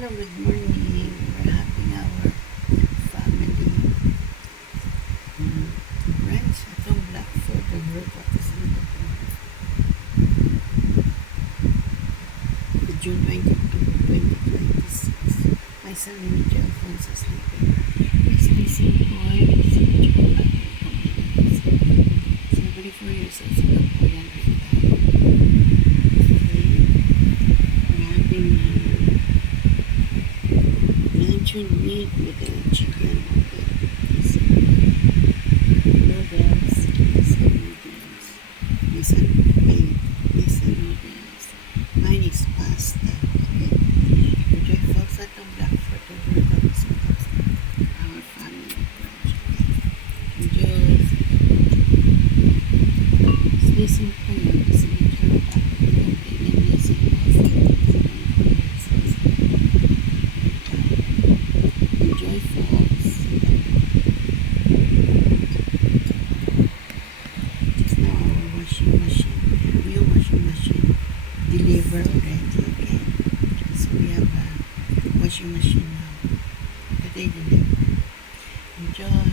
Hello, good morning. We're having our family brunch. Itong Blackfoot, the group of the June 22, 2026. My son and Miguel Alfonso sleeping. My sleeping boy is in Japan. 74 years old, Singaporean right now. We're having luncheon meat with the chicken. Noodles, misa noodles, misa noodles. Mine is pasta. Okay. Enjoy folks at the Blackfoot, the birth of our family brunch. Okay. Enjoy. Stay simple lang kasi medyo busy. Enjoy folks. Just now our washing machine, new washing machine deliver already, okay? So we have a washing machine now that they deliver. Enjoy.